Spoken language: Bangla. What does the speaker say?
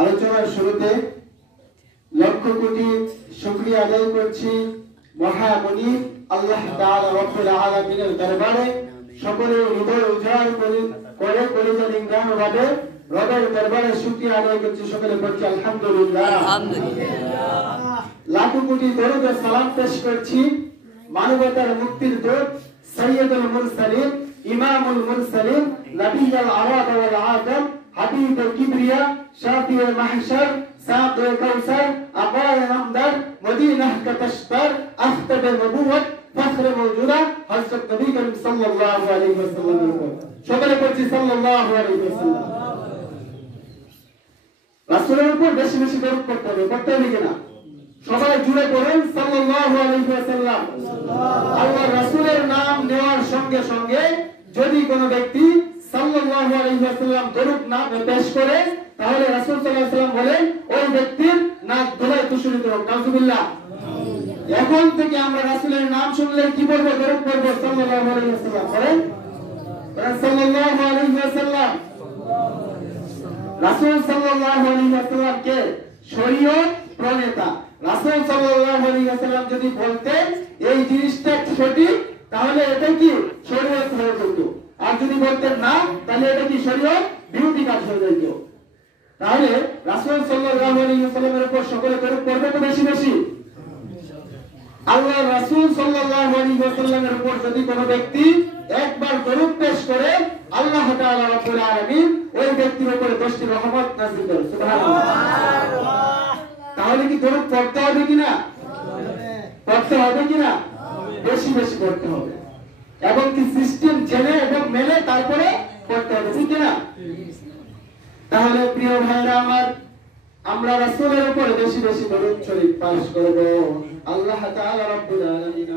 আলোচনার শুরুতে লক্ষ কোটি শুকরিয়া আদায় করছি মহামনি আল্লাহ তাআলা রব্বুল আলামিনের দরবারে। সকলের হৃদয় উজাড় করে কলিজা নিংড়ানো ভাবে রবের দরবারে শুকরিয়া আদায় করছি। সকলে বলছি আলহামদুলিল্লাহ। লাখো কোটি দরুদ ও সালাম পেশ করছি মানবতার মুক্তির দূত সৈয়দুল মুরসালিন ইমামুল মুরসালিন নবিয়ুল আরাদ ওয়াল আদম হাবিবুল কিবরিয়া শাফিউল মাহশর সাকিউল কাউসার আকায়ে নামদার মদিনাহ কা তশতার আখতাবে নবুওয়াত ফখরে মওজুদা হযরত নবী করিম সাল্লাল্লাহু আলাইহি ওয়াসাল্লামের উপর সকলে পড়ছি সাল্লাল্লাহু আলাইহি ওয়াসাল্লাম। রাসূলের উপর বেশি বেশি দরুদ পড়তে হবে কিনা? সবাই জুড়ে পড়েন সাল্লাল্লাহু আলাইহি ওয়াসাল্লাম। আল্লাহর রাসূলের নাম নেওয়ার সঙ্গে সঙ্গে যদি কোনো ব্যক্তি সাল্লাল্লাহু আলাইহি ওয়াসাল্লাম দরুদ না পেশ করে তাহলে রাসূল সাল্লাল্লাহু আলাইহি ওয়াসাল্লাম বলেন ওই ব্যক্তির নাক ধুলায় তুষিত হোক। নাউজুবিল্লাহ। এখন থেকে আমরা রাসূলের নাম শুনলে কি বলবো? দরুদ পড়ব সাল্লাল্লাহু আলাইহি ওয়াসাল্লাম। বলেন সাল্লাল্লাহু আলাইহি ওয়াসাল্লাম। রাসূল সাল্লাল্লাহু আলাইহি ওয়াসাল্লাম কে শরীয়ত প্রণেতা। রাসূল সাল্লাল্লাহু আলাইহি ওয়াসাল্লাম যদি বলতেন এই জিনিসটা সঠিক তাহলে এটা কি শরীয়ত হয়ে যেত, আর যদি বলতেন না তাহলে এটা কি শরীয়ত বিরোধী কাজ হয়ে যেত। তাহলে রাসূল সাল্লাল্লাহু আলাইহি ওয়াসাল্লামের উপর সকলে দরুদ পড়বে তো বেশি বেশি। আল্লাহর রাসূল সাল্লাল্লাহু আলাইহি ওয়াসাল্লামের উপর যদি কোনো ব্যক্তি একবার দরুদ পেশ করে আল্লাহ তাআলা রব্বুল আলামিন ওই ব্যক্তির উপরে 10টি রহমত নাযিল করেন। সুবহানাল্লাহ। তাহলে কি দরুদ পড়তে হবে কিনা? পড়তে হবে কিনা? বেশি বেশি পড়তে হবে এবং কি সিস্টেম জেনে এবং মেনে তারপরে পড়তে হবে, ঠিক না? তাহলে প্রিয় ভাইরা আমার, আমরা রাসূলের উপরে বেশি বেশি দরুদ শরীফ পাঠ করব। আল্লাহ তাআলা রব্বুল আলামিন